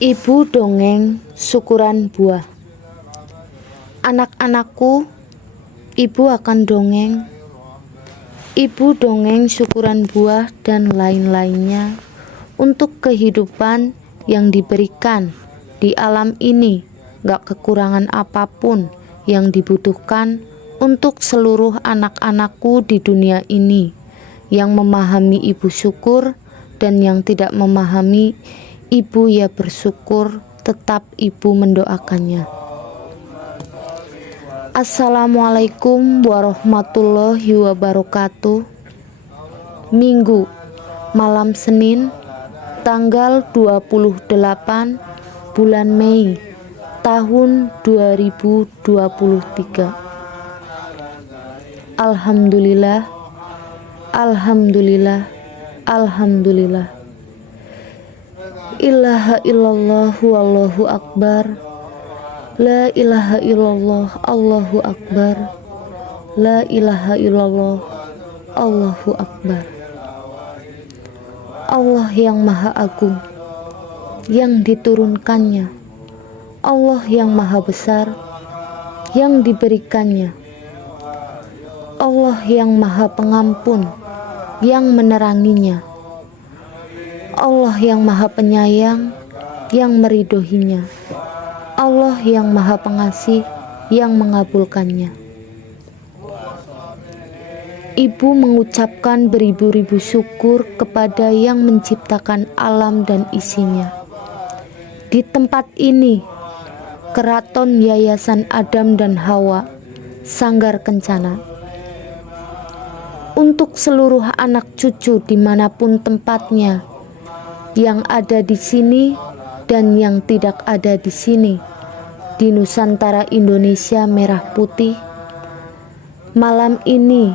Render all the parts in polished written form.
Ibu dongeng syukuran buah. Anak-anakku, ibu akan dongeng. Ibu dongeng syukuran buah dan lain-lainnya untuk kehidupan yang diberikan di alam ini. Gak kekurangan apapun yang dibutuhkan untuk seluruh anak-anakku di dunia ini. Yang memahami ibu syukur, dan yang tidak memahami ibu ya bersyukur, tetap ibu mendoakannya. Assalamualaikum warahmatullahi wabarakatuh. Minggu, malam Senin, tanggal 28 bulan Mei tahun 2023. Alhamdulillah, alhamdulillah, alhamdulillah. Ilaha illallah wallahu akbar. La ilaha illallah Allahu akbar. La ilaha illallah Allahu akbar. Allah yang maha agung, yang diturunkannya. Allah yang maha besar, yang diberikannya. Allah yang maha pengampun, yang meneranginya. Allah yang maha penyayang, yang meridhoinya. Allah yang maha pengasih, yang mengabulkannya. Ibu mengucapkan beribu-ribu syukur kepada yang menciptakan alam dan isinya. Di tempat ini, Keraton Yayasan Adam dan Hawa, Sanggar Kencana. Untuk seluruh anak cucu dimanapun tempatnya, yang ada di sini dan yang tidak ada di sini, di Nusantara Indonesia merah putih. Malam ini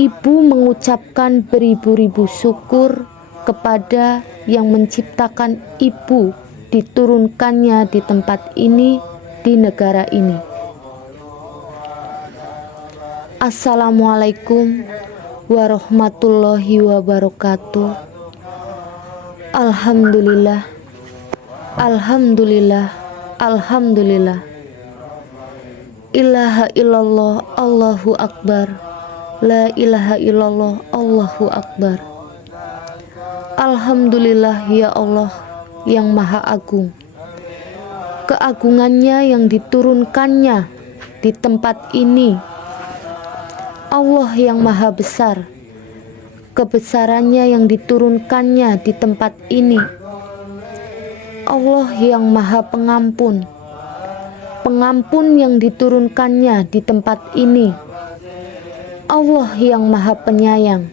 ibu mengucapkan beribu-ribu syukur kepada yang menciptakan ibu, diturunkannya di tempat ini, di negara ini. Assalamualaikum warahmatullahi wabarakatuh. Alhamdulillah, alhamdulillah, alhamdulillah. Ilaha illallah Allahu akbar. La ilaha illallah Allahu akbar. Alhamdulillah ya Allah yang maha agung. Keagungannya yang diturunkannya di tempat ini. Allah yang maha besar. Kebesarannya yang diturunkannya di tempat ini. Allah yang maha pengampun. Pengampun yang diturunkannya di tempat ini. Allah yang maha penyayang.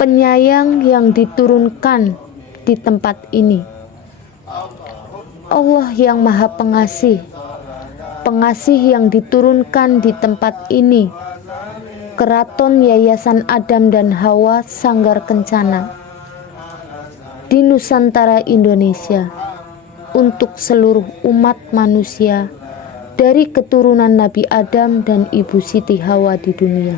Penyayang yang diturunkan di tempat ini. Allah yang maha pengasih. Pengasih yang diturunkan di tempat ini. Keraton Yayasan Adam dan Hawa, Sanggar Kencana, di Nusantara Indonesia, untuk seluruh umat manusia dari keturunan Nabi Adam dan Ibu Siti Hawa di dunia.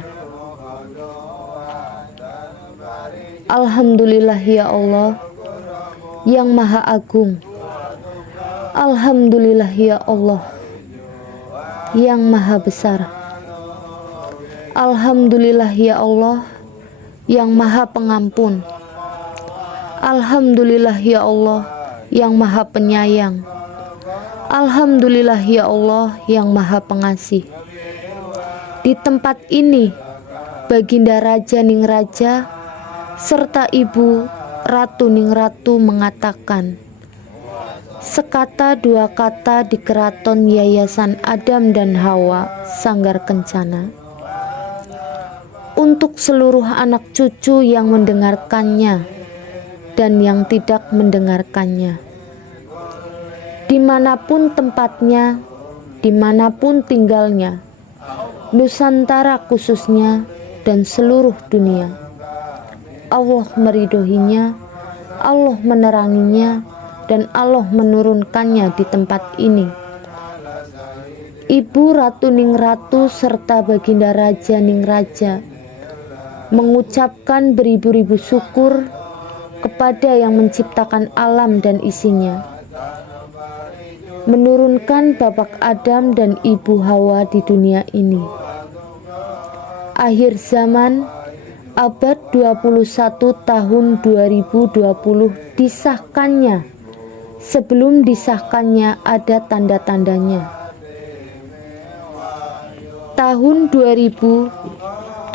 Alhamdulillah ya Allah yang maha agung. Alhamdulillah ya Allah yang maha besar. Alhamdulillah ya Allah yang maha pengampun. Alhamdulillah ya Allah yang maha penyayang. Alhamdulillah ya Allah yang maha pengasih. Di tempat ini, Baginda Raja Ningraja serta Ibu Ratu Ningratu mengatakan, sekata dua kata di Keraton Yayasan Adam dan Hawa, Sanggar Kencana. Untuk seluruh anak cucu yang mendengarkannya dan yang tidak mendengarkannya, dimanapun tempatnya, dimanapun tinggalnya, Nusantara khususnya dan seluruh dunia. Allah meridhoinya, Allah meneranginya, dan Allah menurunkannya di tempat ini. Ibu Ratu Ningratu serta Baginda Raja Ningraja mengucapkan beribu-ribu syukur kepada yang menciptakan alam dan isinya, menurunkan Bapak Adam dan Ibu Hawa di dunia ini. Akhir zaman abad 21 tahun 2020 disahkannya. Sebelum disahkannya ada tanda-tandanya. Tahun 2018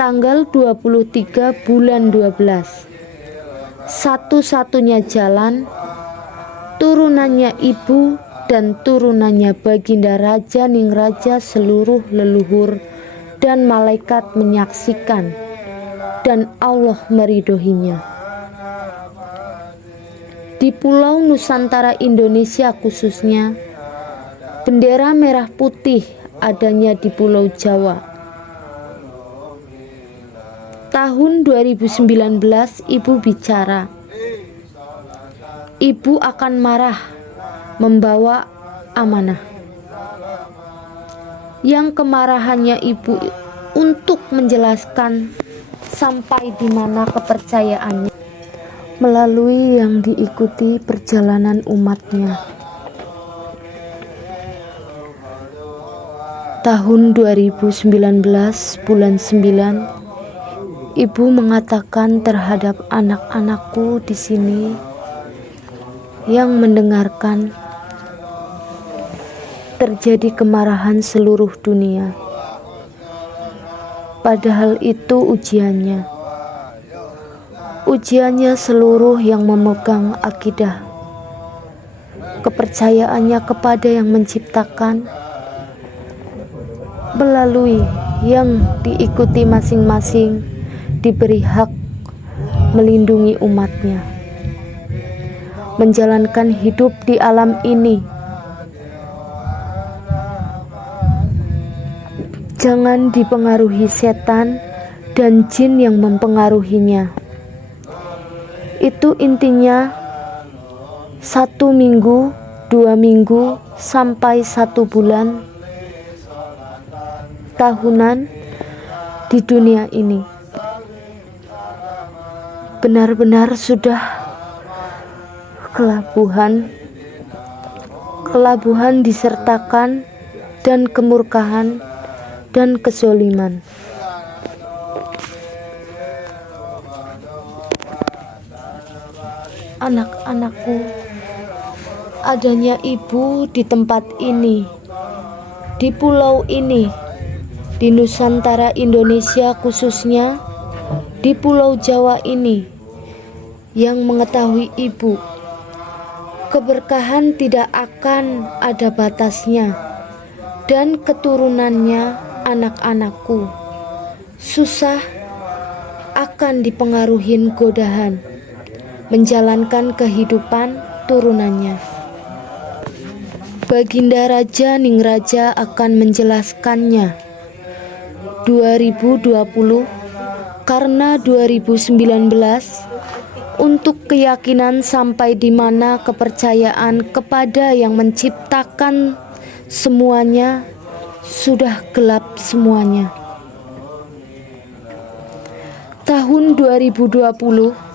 tanggal 23 bulan 12, satu-satunya jalan, turunannya ibu dan turunannya Baginda Raja Ningraja, seluruh leluhur dan malaikat menyaksikan, dan Allah meridhoinya. Di Pulau Nusantara Indonesia khususnya, bendera merah putih adanya di Pulau Jawa. Tahun 2019 ibu bicara, ibu akan marah membawa amanah. Yang kemarahannya ibu untuk menjelaskan sampai di mana kepercayaannya melalui yang diikuti perjalanan umatnya. Tahun 2019 bulan 9, ibu mengatakan terhadap anak-anakku di sini yang mendengarkan, terjadi kemarahan seluruh dunia. Padahal itu ujiannya. Ujiannya seluruh yang memegang akidah, kepercayaannya kepada yang menciptakan, melalui yang diikuti masing-masing diberi hak melindungi umatnya, menjalankan hidup di alam ini. Jangan dipengaruhi setan dan jin yang mempengaruhinya. Itu intinya 1 minggu, 2 minggu, sampai 1 bulan, tahunan di dunia ini. Benar-benar sudah kelabuhan disertakan dan kemurkaan dan kezoliman. Anak-anakku, adanya ibu di tempat ini, di pulau ini, di Nusantara Indonesia khususnya, di Pulau Jawa ini, yang mengetahui ibu, keberkahan tidak akan ada batasnya, dan keturunannya anak-anakku susah akan dipengaruhin godaan menjalankan kehidupan turunannya. Baginda Raja Ningraja akan menjelaskannya 2020 karena 2019 untuk keyakinan sampai di mana kepercayaan kepada yang menciptakan semuanya sudah gelap semuanya. Tahun 2020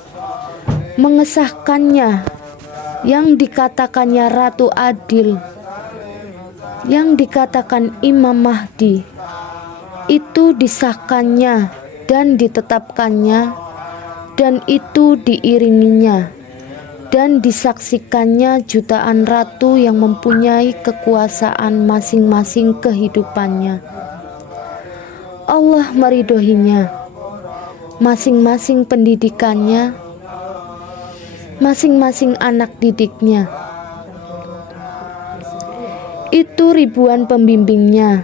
mengesahkannya yang dikatakannya Ratu Adil, yang dikatakan Imam Mahdi, itu disahkannya dan ditetapkannya, dan itu diiringinya dan disaksikannya jutaan ratu yang mempunyai kekuasaan masing-masing kehidupannya. Allah meridhoinya, masing-masing pendidikannya, masing-masing anak didiknya. Itu ribuan pembimbingnya,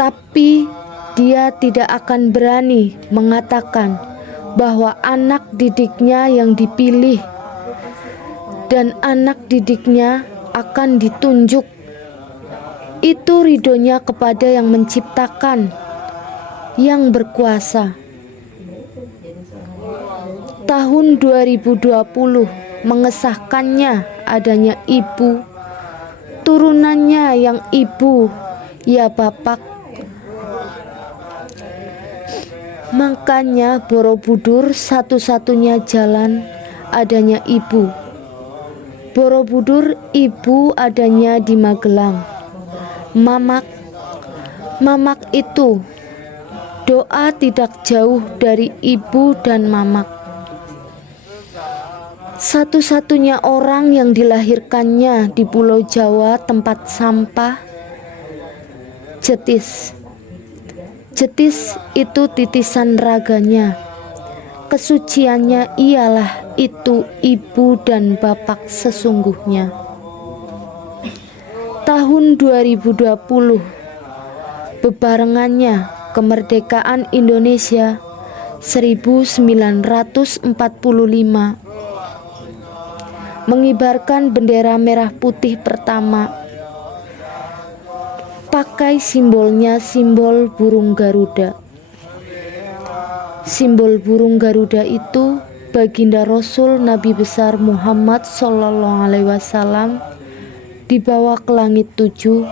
tapi dia tidak akan berani mengatakan bahwa anak didiknya yang dipilih dan anak didiknya akan ditunjuk. Itu ridhonya kepada yang menciptakan, yang berkuasa. Tahun 2020 mengesahkannya adanya ibu, turunannya yang ibu, ya Bapak, Makanya Borobudur satu-satunya jalan adanya ibu. Borobudur ibu adanya di Magelang. Mamak itu doa tidak jauh dari ibu dan mamak. Satu-satunya orang yang dilahirkannya di Pulau Jawa tempat sampah, Jetis. Jetis itu titisan raganya. Kesuciannya ialah itu ibu dan bapak sesungguhnya. Tahun 2020, bebarengannya kemerdekaan Indonesia 1945, mengibarkan bendera merah putih pertama. Pakai simbolnya simbol burung Garuda. Simbol burung Garuda itu baginda Rasul Nabi besar Muhammad SAW dibawa ke langit 7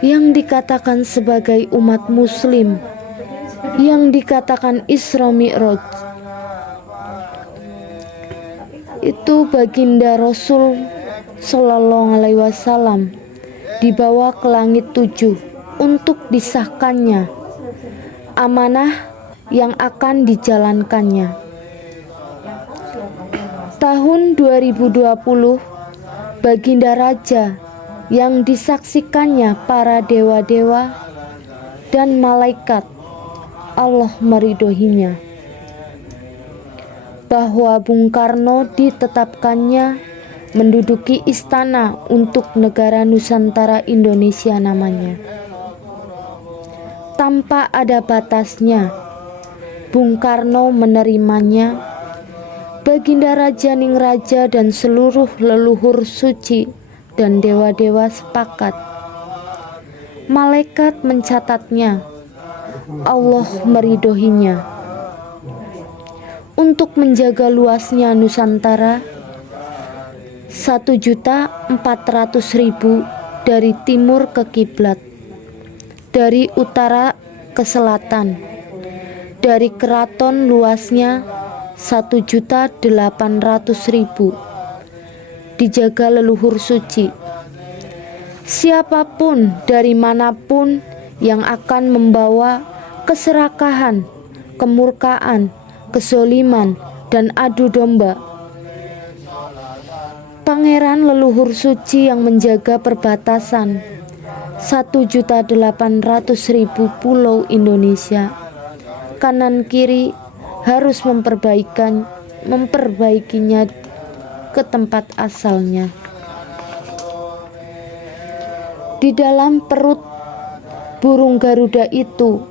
yang dikatakan sebagai umat muslim, yang dikatakan Isra Mi'raj. Itu baginda Rasul SAW dibawa ke langit 7 untuk disahkannya amanah yang akan dijalankannya. Tahun 2020, baginda raja yang disaksikannya para dewa-dewa dan malaikat, Allah meridhoinya, bahwa Bung Karno ditetapkannya menduduki istana untuk negara Nusantara Indonesia namanya. Tanpa ada batasnya, Bung Karno menerimanya. Baginda Raja Ningraja dan seluruh leluhur suci dan dewa-dewa sepakat. Malaikat mencatatnya, Allah meridhoinya. Untuk menjaga luasnya Nusantara, 1.400.000 dari timur ke kiblat, dari utara ke selatan, dari keraton luasnya 1.800.000, dijaga leluhur suci. Siapapun dari manapun yang akan membawa keserakahan, kemurkaan, kezoliman, dan adu domba, Pangeran leluhur suci yang menjaga perbatasan 1.800.000 pulau Indonesia, kanan kiri harus memperbaikinya ke tempat asalnya. Di dalam perut burung Garuda itu,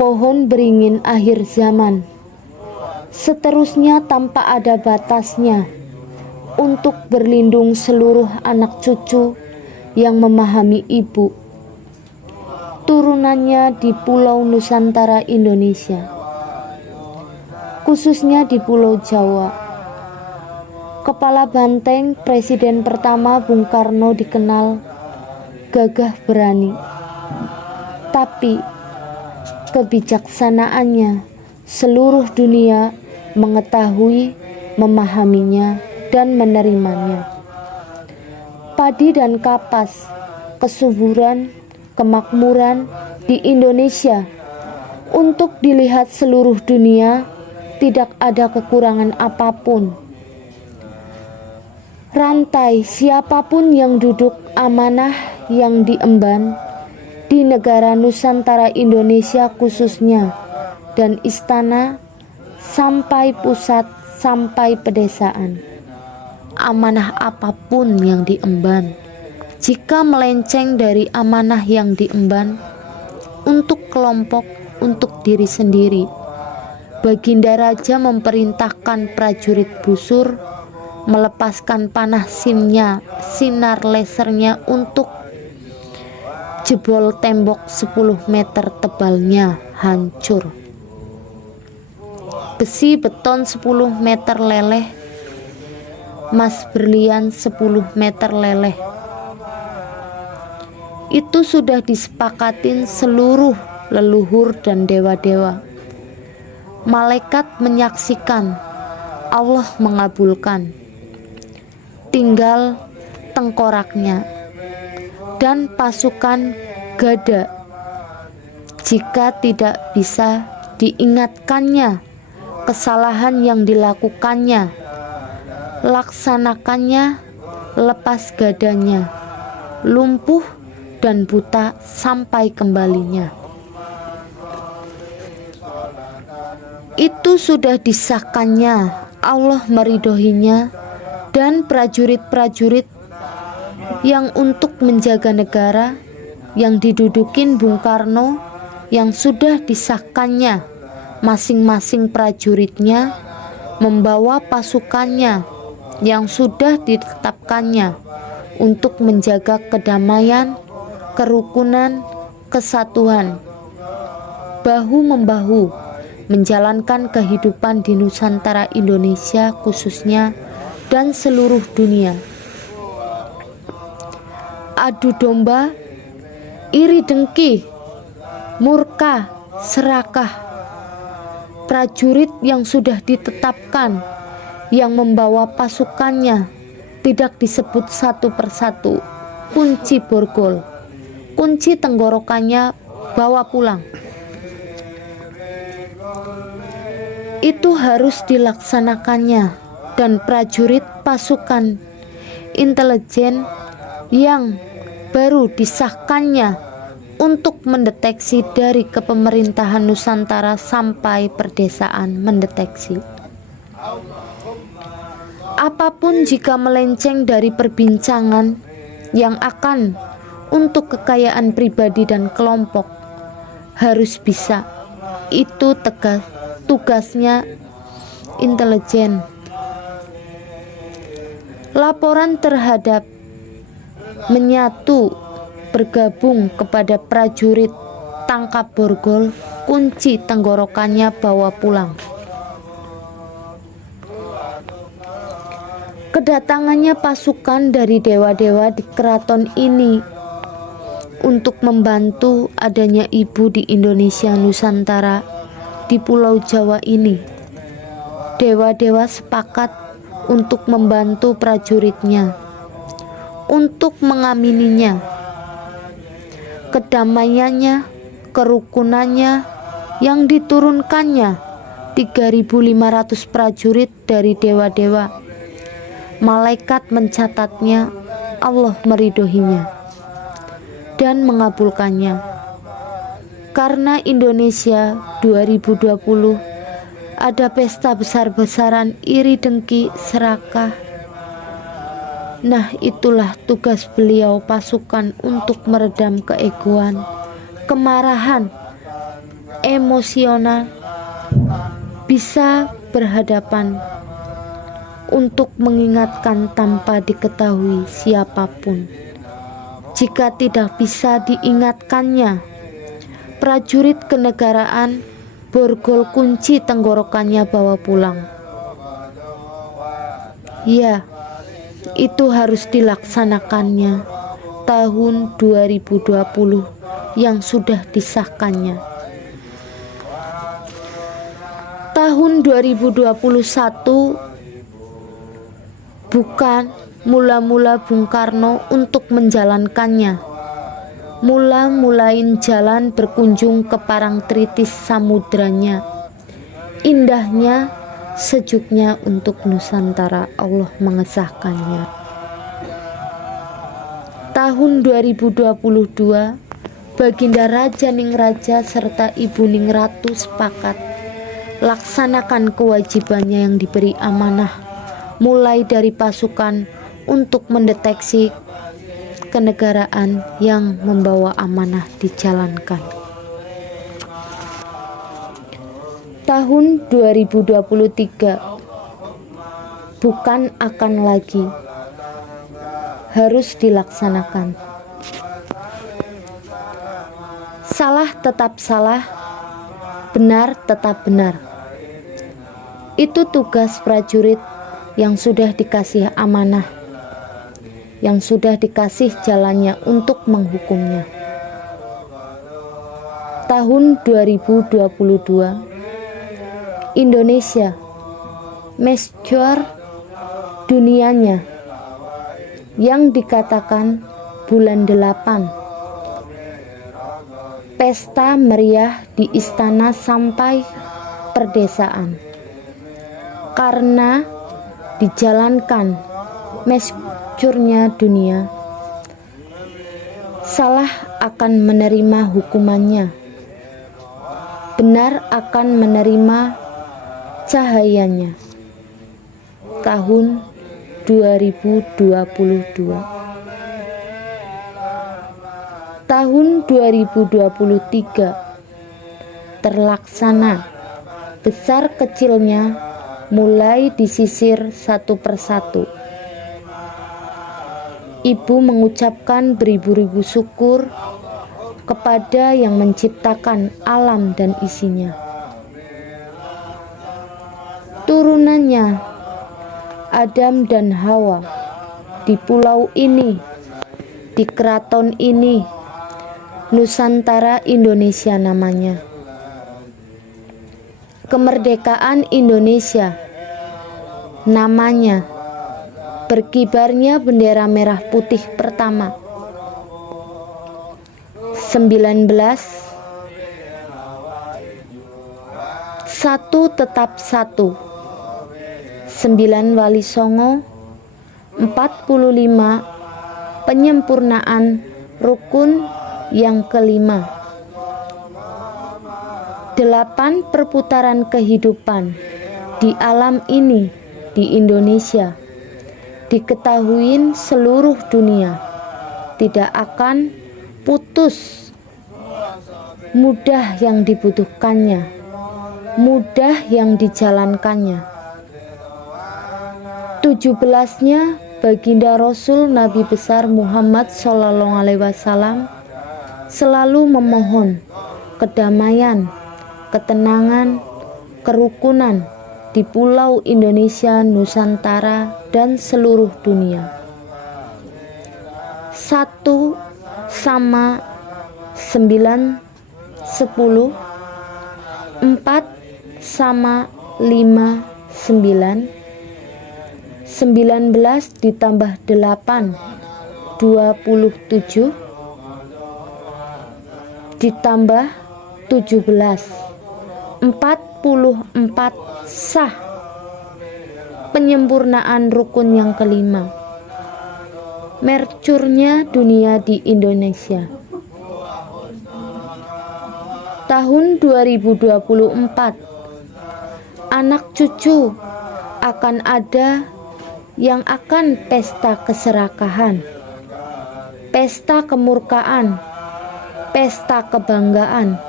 pohon beringin akhir zaman. Seterusnya tanpa ada batasnya, untuk berlindung seluruh anak cucu yang memahami ibu, turunannya di Pulau Nusantara Indonesia, khususnya di Pulau Jawa. Kepala banteng Presiden pertama Bung Karno dikenal gagah berani, tapi kebijaksanaannya seluruh dunia mengetahui, memahaminya, dan menerimanya. Padi dan kapas, kesuburan, kemakmuran di Indonesia untuk dilihat seluruh dunia, tidak ada kekurangan apapun. Rantai siapapun yang duduk amanah yang diemban di negara Nusantara Indonesia khususnya, dan istana sampai pusat sampai pedesaan. Amanah apapun yang diemban, jika melenceng dari amanah yang diemban untuk kelompok, untuk diri sendiri, Baginda Raja memerintahkan prajurit busur melepaskan panah sinar lasernya untuk jebol tembok 10 meter tebalnya hancur. Besi beton 10 meter leleh, emas berlian 10 meter leleh. Itu sudah disepakatin seluruh leluhur dan dewa-dewa. malaikat menyaksikan, Allah mengabulkan. Tinggal tengkoraknya dan pasukan gada. Jika tidak bisa diingatkannya kesalahan yang dilakukannya, laksanakannya lepas gadanya, lumpuh dan buta sampai kembalinya. Itu sudah disahkannya, Allah meridhoinya, dan prajurit-prajurit yang untuk menjaga negara yang didudukin Bung Karno yang sudah disahkannya, masing-masing prajuritnya membawa pasukannya yang sudah ditetapkannya untuk menjaga kedamaian, kerukunan, kesatuan, bahu-membahu menjalankan kehidupan di Nusantara Indonesia khususnya dan seluruh dunia. Adu domba, iri dengki, murka, serakah. Prajurit yang sudah ditetapkan yang membawa pasukannya tidak disebut satu persatu. Kunci borgol, kunci tenggorokannya bawa pulang. Itu harus dilaksanakannya, dan prajurit pasukan intelijen yang baru disahkannya untuk mendeteksi dari kepemerintahan Nusantara sampai perdesaan mendeteksi. Apapun jika melenceng dari perbincangan yang akan untuk kekayaan pribadi dan kelompok, harus bisa. Itu tugasnya intelijen. Laporan terhadap menyatu bergabung kepada prajurit tangkap borgol, kunci tenggorokannya bawa pulang. Kedatangannya pasukan dari dewa-dewa di keraton ini untuk membantu adanya ibu di Indonesia Nusantara, di Pulau Jawa ini. Dewa-dewa sepakat untuk membantu prajuritnya, untuk mengamininya. Kedamaiannya, kerukunannya yang diturunkannya 3.500 prajurit dari dewa-dewa. Malaikat mencatatnya, Allah meridhoinya dan mengabulkannya. Karena Indonesia 2020 ada pesta besar-besaran iri dengki serakah. Nah, itulah tugas beliau pasukan untuk meredam keegoan, kemarahan, emosional, bisa berhadapan untuk mengingatkan tanpa diketahui siapapun. Jika tidak bisa diingatkannya, prajurit kenegaraan borgol kunci tenggorokannya bawa pulang. Ya, itu harus dilaksanakannya tahun 2020 yang sudah disahkannya. Tahun 2021 bukan mula-mula Bung Karno untuk menjalankannya. Mulain jalan berkunjung ke Parangtritis samudranya. Indahnya, sejuknya untuk Nusantara, Allah mengesahkannya. Tahun 2022, Baginda Raja Ningraja serta Ibu Ningratu sepakat laksanakan kewajibannya yang diberi amanah, mulai dari pasukan untuk mendeteksi kenegaraan yang membawa amanah dijalankan. Tahun 2023 bukan akan lagi, harus dilaksanakan. Salah tetap salah, benar tetap benar. Itu tugas prajurit yang sudah dikasih amanah, yang sudah dikasih jalannya untuk menghukumnya. Tahun 2022 Indonesia, Mesjur dunianya, yang dikatakan bulan 8. Pesta meriah di istana sampai perdesaan, karena dijalankan mesjurnya dunia. Salah akan menerima hukumannya, benar akan menerima cahayanya. Tahun 2022. Tahun 2023 terlaksana, besar kecilnya mulai disisir satu persatu. Ibu mengucapkan beribu-ribu syukur kepada yang menciptakan alam dan isinya. Turunannya Adam dan Hawa di pulau ini, di keraton ini, Nusantara Indonesia namanya. Kemerdekaan Indonesia namanya. Berkibarnya bendera merah putih pertama. 19 Satu tetap satu. 9 Wali Songo. 45 penyempurnaan rukun yang kelima. 8 perputaran kehidupan di alam ini, di Indonesia, diketahui seluruh dunia, tidak akan putus. Mudah yang dibutuhkannya, mudah yang dijalankannya. 17-nya Baginda Rasul Nabi besar Muhammad SAW selalu memohon kedamaian, ketenangan, kerukunan di pulau Indonesia, Nusantara, dan seluruh dunia. 1 sama 9, 10, 4 sama 5, 9, 19 ditambah 8, 27, ditambah 17, 44 sah. Penyempurnaan rukun yang kelima. Mercurnya dunia di Indonesia. Tahun 2024, anak cucu akan ada yang akan pesta keserakahan, pesta kemurkaan, pesta kebanggaan.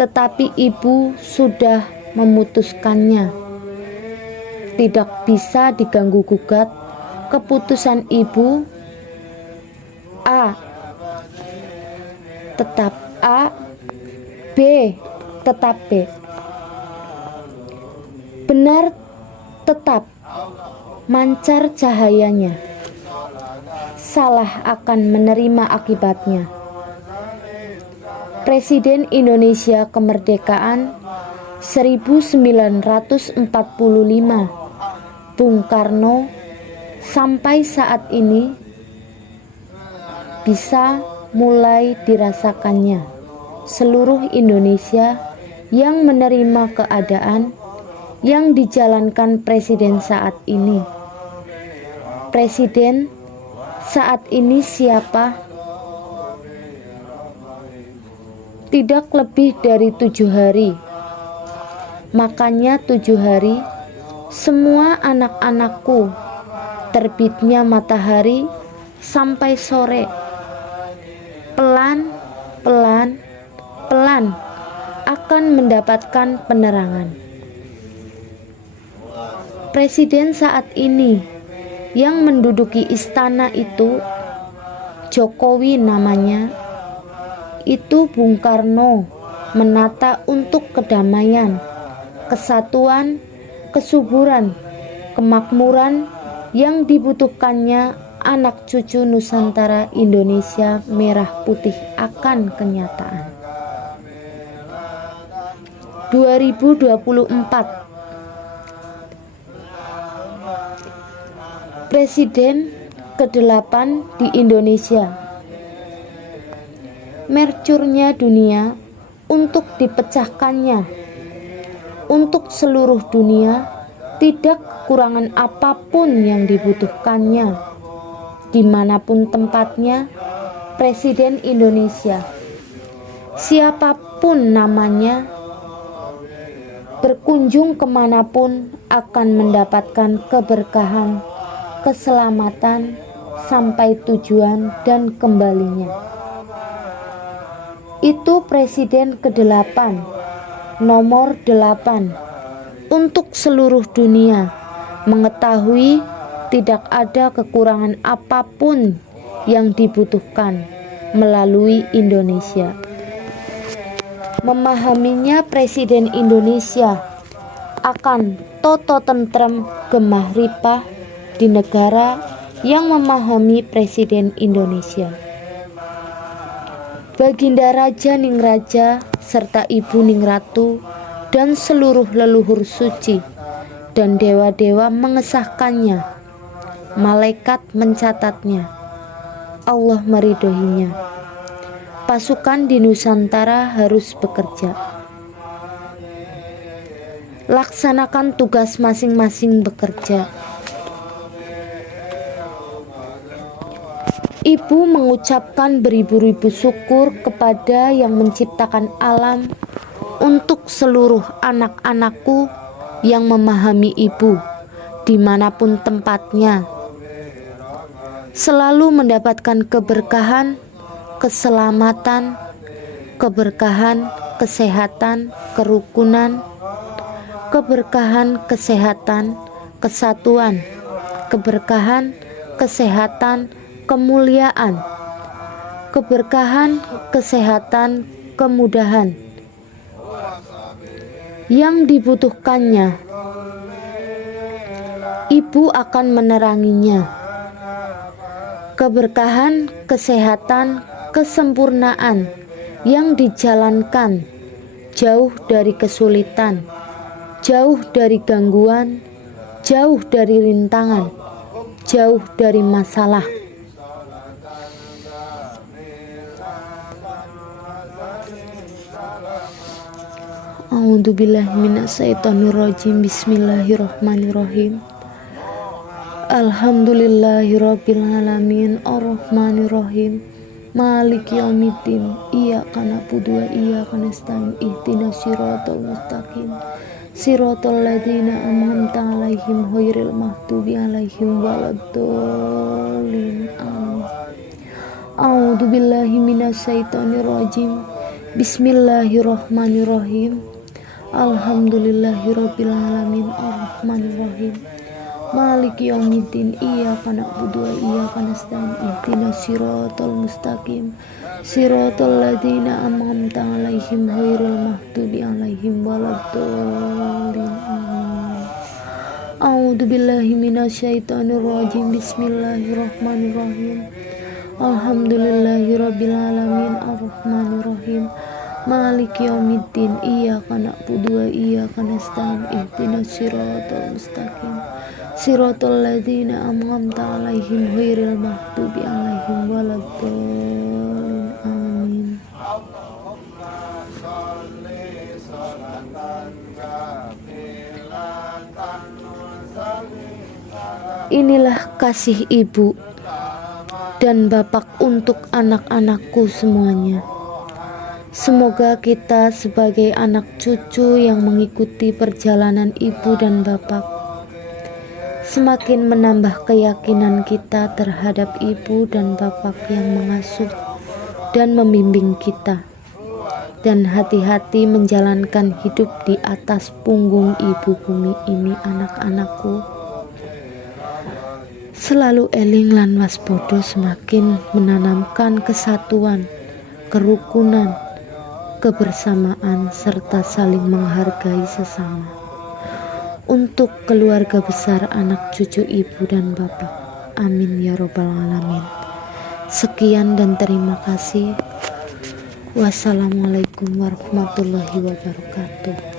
Tetapi ibu sudah memutuskannya. Tidak bisa diganggu gugat keputusan ibu. A tetap A, B tetap B. Benar tetap mancar cahayanya, salah akan menerima akibatnya. Presiden Indonesia kemerdekaan 1945 Bung Karno sampai saat ini bisa mulai dirasakannya seluruh Indonesia yang menerima keadaan yang dijalankan presiden saat ini. Presiden saat ini siapa? Tidak lebih dari 7 hari. Makanya 7 hari semua anak-anakku, terbitnya matahari sampai sore, pelan akan mendapatkan penerangan. Presiden saat ini yang menduduki istana itu Jokowi namanya, itu Bung Karno menata untuk kedamaian, kesatuan, kesuburan, kemakmuran yang dibutuhkannya anak cucu Nusantara Indonesia merah putih akan kenyataan. 2024. Presiden ke-8 di Indonesia. Mercurnya dunia untuk dipecahkannya. Untuk seluruh dunia, tidak kekurangan apapun yang dibutuhkannya. Dimanapun tempatnya, Presiden Indonesia, siapapun namanya, berkunjung kemanapun akan mendapatkan keberkahan, keselamatan sampai tujuan dan kembalinya. Itu Presiden ke-8, nomor 8, untuk seluruh dunia mengetahui tidak ada kekurangan apapun yang dibutuhkan melalui Indonesia. Memahaminya Presiden Indonesia akan toto tentrem gemah ripah di negara yang memahami Presiden Indonesia. Baginda Raja Ningraja serta Ibu Ningratu dan seluruh leluhur suci dan dewa-dewa mengesahkannya, malaikat mencatatnya, Allah meridhoinya. Pasukan di Nusantara harus bekerja. Laksanakan tugas masing-masing bekerja. Ibu mengucapkan beribu-ribu syukur kepada yang menciptakan alam untuk seluruh anak-anakku yang memahami ibu dimanapun tempatnya. Selalu mendapatkan keberkahan, keselamatan, keberkahan, kesehatan, kerukunan, keberkahan, kesehatan, kesatuan, keberkahan, kesehatan, kemuliaan, keberkahan, kesehatan, kemudahan yang dibutuhkannya. Ibu akan meneranginya. Keberkahan, kesehatan, kesempurnaan yang dijalankan jauh dari kesulitan, jauh dari gangguan, jauh dari rintangan, jauh dari masalah. A'udzubillahi minasyaitonirrajim. Bismillahirrahmanirrahim. Alhamdulillahirabbil alamin arrahmanirrahim maliki yaumiddin iyyaka na'budu wa iyyaka nasta'in ihdinas siratal mustaqim siratal ladzina an'amta 'alaihim ghairil maghdubi 'alaihim waladdallin. Amin. A'udzubillahi minasyaitonirrajim. Bismillahirrahmanirrahim. Alhamdulillahirabbil alamin arrahmanirrahim maliki yaumiddin iyyaka na'budu wa iyyaka nasta'in ihdinas siratal mustaqim siratal ladzina an'amta 'alaihim ghairil maghdubi 'alaihim waladdallin. Amin. A'udzubillahi minasyaitonirrajim. Bismillahirrahmanirrahim. Alhamdulillahirabbil alamin arrahmanirrahim maliki yaumiddin iyyaka na'budu wa iyyaka nasta'in ihdinas siratal mustaqim siratal ladzina an'amta 'alaihim ghairil maghdubi 'alaihim waladdallin. Amin. Inilah kasih ibu dan bapak untuk anak-anakku semuanya. Semoga kita sebagai anak cucu yang mengikuti perjalanan ibu dan bapak semakin menambah keyakinan kita terhadap ibu dan bapak yang mengasuh dan membimbing kita, dan hati-hati menjalankan hidup di atas punggung ibu bumi ini. Anak-anakku selalu eling lan waspada, semakin menanamkan kesatuan, kerukunan, kebersamaan, serta saling menghargai sesama untuk keluarga besar anak cucu ibu dan bapak. Amin ya robbal alamin. Sekian dan terima kasih. Wassalamualaikum warahmatullahi wabarakatuh.